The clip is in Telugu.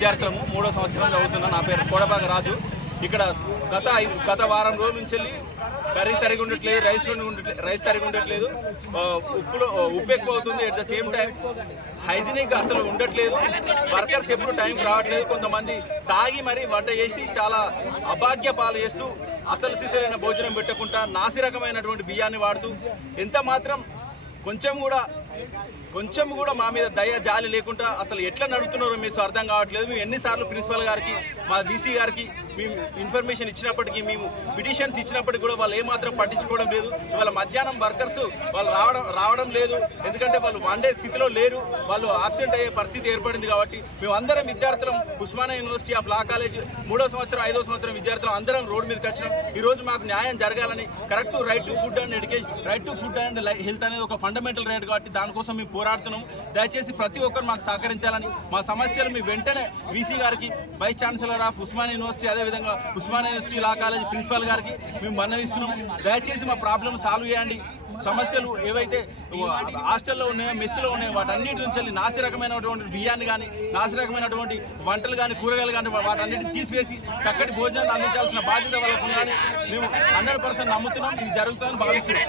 విద్యార్థులము 3వ సంవత్సరం చదువుతున్నా. నా పేరు కోడబాగ రాజు. ఇక్కడ గత వారం రోజుల నుంచి కర్రీ సరిగా ఉండట్లేదు, రైస్ సరిగా ఉండట్లేదు, ఉప్పు ఎక్కువ అవుతుంది. At the same time hygienic అసలు ఉండట్లేదు. వర్కర్స్ ఎప్పుడు టైంకి రావట్లేదు. కొంతమంది తాగి మరీ వంట చేసి చాలా అభాగ్య పాలు చేస్తూ అసలు సిసలైన భోజనం పెట్టకుండా నాసి రకమైనటువంటి బియ్యాన్ని వాడుతూ ఎంత మాత్రం కొంచెం కూడా మా మీద దయ జాలి లేకుండా అసలు ఎట్లా నడుపుతున్నారో మీకు అర్థం కావట్లేదు. మేము ఎన్నిసార్లు ప్రిన్సిపల్ గారికి, మా డీసీ గారికి మేము ఇన్ఫర్మేషన్ ఇచ్చినప్పటికీ, మేము పిటిషన్స్ ఇచ్చినప్పటికీ కూడా వాళ్ళు ఏమాత్రం పట్టించుకోవడం లేదు. ఇవాళ మధ్యాహ్నం వర్కర్స్ వాళ్ళు రావడం లేదు. ఎందుకంటే వాళ్ళు వండే స్థితిలో లేరు. వాళ్ళు ఆబ్సెంట్ అయ్యే పరిస్థితి ఏర్పడింది. కాబట్టి మేము అందరం విద్యార్థులం, Osmania University of law college 3వ సంవత్సరం 5వ సంవత్సరం విద్యార్థులం అందరం రోడ్డు మీదకి వచ్చినాం. ఈరోజు మాకు న్యాయం జరగాలని, correct right to food and education, right to food and health అనేది ఒక ఫండమెంటల్ రైట్. కాబట్టి దానికోసం మేము పోరాడుతున్నాము. దయచేసి ప్రతి ఒక్కరు మాకు సహకరించాలని, మా సమస్యలు మీ వెంటనే వీసీ గారికి, vice chancellor of Osmania University, అదేవిధంగా Osmania University law college principal గారికి మేము మనవిస్తున్నాము. దయచేసి మా ప్రాబ్లం సాల్వ్ చేయండి. సమస్యలు ఏవైతే హాస్టల్లో ఉన్నాయో, మెస్సులో ఉన్నాయో వాటన్నిటి నుంచి నాసి రకమైనటువంటి బియ్యాన్ని కానీ, నాసి రకమైనటువంటి వంటలు కానీ, కూరగాయలు కానీ వాటన్నిటిని తీసివేసి చక్కటి భోజనాలు అందించాల్సిన బాధ్యత వాళ్ళకు ఉందని మేము 100% నమ్ముతున్నాం. ఇది జరుగుతుందని భావిస్తున్నాం.